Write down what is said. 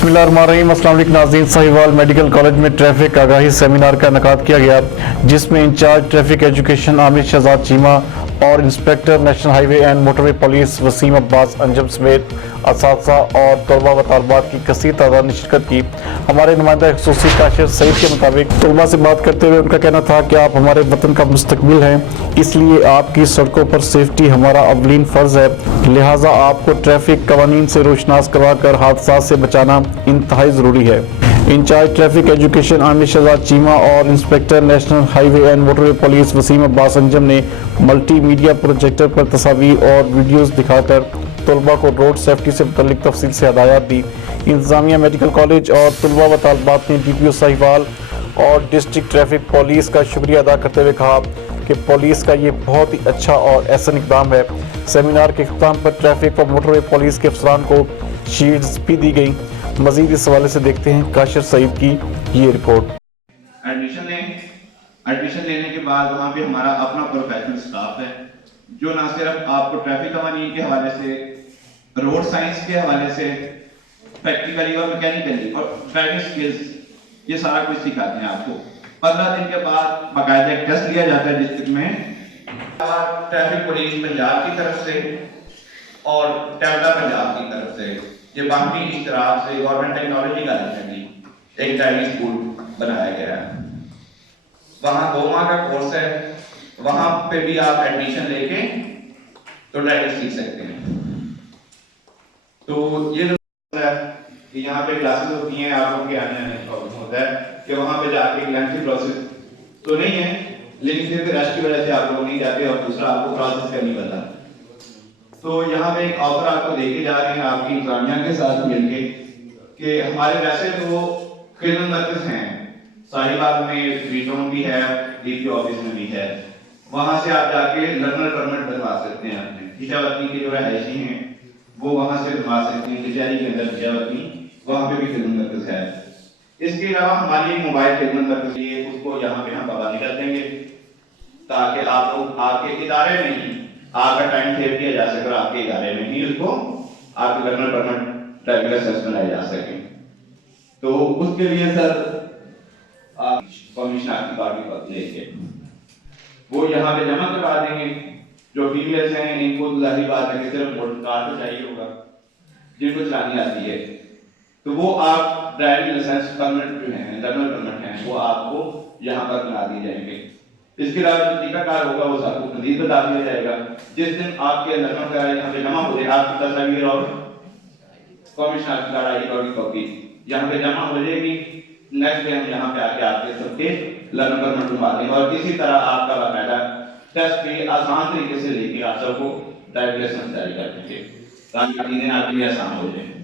बिस्मिल्लाहिर्रहमानिर्रहीम। अस्सलाम वालेकुम नाज़रीन, साहिवाल मेडिकल कॉलेज में ट्रैफिक आगाही सेमिनार का इनेकाद किया गया, जिसमें incharge traffic education Aamir Shahzad Cheema और inspector national highway and motorway police Waseem Abbas Anjum समेत असातिज़ा और तलबा व तालिबात की कसीर तादाद ने शिरकत की। हमारे नुमाइंदा खुसूसी काशिर सईद के मुताबिक तलबा से बात करते हुए उनका कहना था कि आप हमारे वतन का मुस्तकबिल हैं, इसलिए आपकी सड़कों पर सेफ्टी हमारा अवलीन फ़र्ज़ है, लिहाजा आपको ट्रैफिक कवानीन से रोशनास करवा कर हादसा से बचाना इंतहाई ज़रूरी है। Incharge traffic education Aamir Shahzad Cheema और inspector national highway and motorway police Waseem Abbas Anjum ने मल्टी मीडिया प्रोजेक्टर पर तस्वीर और वीडियोस दिखाकर तलबा को रोड सेफ्टी से मुतल्लिक तफसील से हदायत दी। इंतजामिया मेडिकल कॉलेज और तलबा व तालिबात ने DPO साहिवाल और डिस्ट्रिक्ट ट्रैफिक पुलिस का शुक्रिया अदा करते हुए कहा कि पुलिस का ये बहुत ही अच्छा और एहसन इक़दाम है। सेमिनार के इख्तिताम पर ट्रैफिक व मोटरवे पुलिस के अफसरान को शील्ड्स भी दी गई। मजीद इस हवाले से देखते हैं काशिर सईद की ये रिपोर्ट। एडमिशन लेने के बाद वहाँ पे हमारा अपना प्रोफेशनल स्टाफ है, जो ना सिर्फ आपको ट्रैफिक कवानीन के हवाले से, रोड साइंस के हवाले से, प्रैक्टिकली और मैकेनिकली और ड्राइविंग स्किल्स ये सारा कुछ सिखाते हैं आपको। 15 दिन के बाद बाकायदा एक टेस्ट लिया जाता है डिस्ट्रिक्ट में। ट्रैफिक पुलिस पंजाब की तरफ से और टैबला पंजाब की तरफ से ये बाकी इश्तराक से गवर्नमेंट टेक्नोलॉजी का एक ड्राइविंग स्कूल बनाया गया है। वहाँ 2 माह का कोर्स है, वहाँ पे भी आप एडमिशन लेके तो ड्राइविंग सीख सकते हैं। तो ये है कि यहाँ पे क्लासेस होती हैं, आप लोग के आने में प्रॉब्लम होता है कि वहाँ पे जाके लेंथी प्रोसेस तो नहीं है, लेकिन फिर भी रश की वजह से आप लोग नहीं जाते और दूसरा आपको प्रोसेस करनी पड़ता। तो यहाँ पे एक ऑफर आपको देके जा रहे हैं आपकी इंतजामिया के साथ मिलके कि हमारे वैसे तो खिदमत मरकज हैं, साहिबाग में फ्रीजोन भी है, DPO ऑफिस में भी है, वहाँ से आप जाके लर्नर परमिट बनवा सकते हैं। अपने खिजावतनी के जो रहायशी हैं वो वहाँ से बनवा सकते हैं। खिजारी के अंदर खिजावतनी वहाँ पे भी खिदमत मरकज है। इसके अलावा हमारी मोबाइल खिदमत मरकज है, उसको यहाँ पे हम पाबंदी कर देंगे ताकि आप लोग आपके इदारे में ही आपका टाइम सेव किया जा सके और आपके इदारे में ही उसको आपके लर्नर परमिट ड्राइविंग लाइसेंस बनाए जा सके। तो उसके लिए सर आप कमिश्नर की पार्टी लेके वो यहाँ पे जमा करवा देंगे। जो फीमेल्स हैं इनको जाहिर बात है कि सिर्फ वोटर कार्ड तो चाहिए होगा, जिनको चलानी आती है तो वो आप ड्राइविंग लाइसेंस परमिट जो है लर्नर परमिट है वो आपको यहाँ पर बना दिए जाएंगे। इसके अलावा जो टीकाकार होगा वो आपको मजीद बता दिया जाएगा। जिस दिन आपके लर्नर का यहाँ पे जमा हो जाए, आपकी तस्वीर और कमिश्नर की लड़ाई और कॉपी यहाँ पे जमा हो जाएगी। नेक्स्ट डे हम यहाँ पे आके आपके सबके लर्नर परमिट बनवा देंगे और इसी तरह आपका बाकायदा टेस्ट भी आसान तरीके से लेके आप सबको ड्राइविंग लाइसेंस जारी कर देंगे ताकि चीजें आपके लिए आसान हो जाए।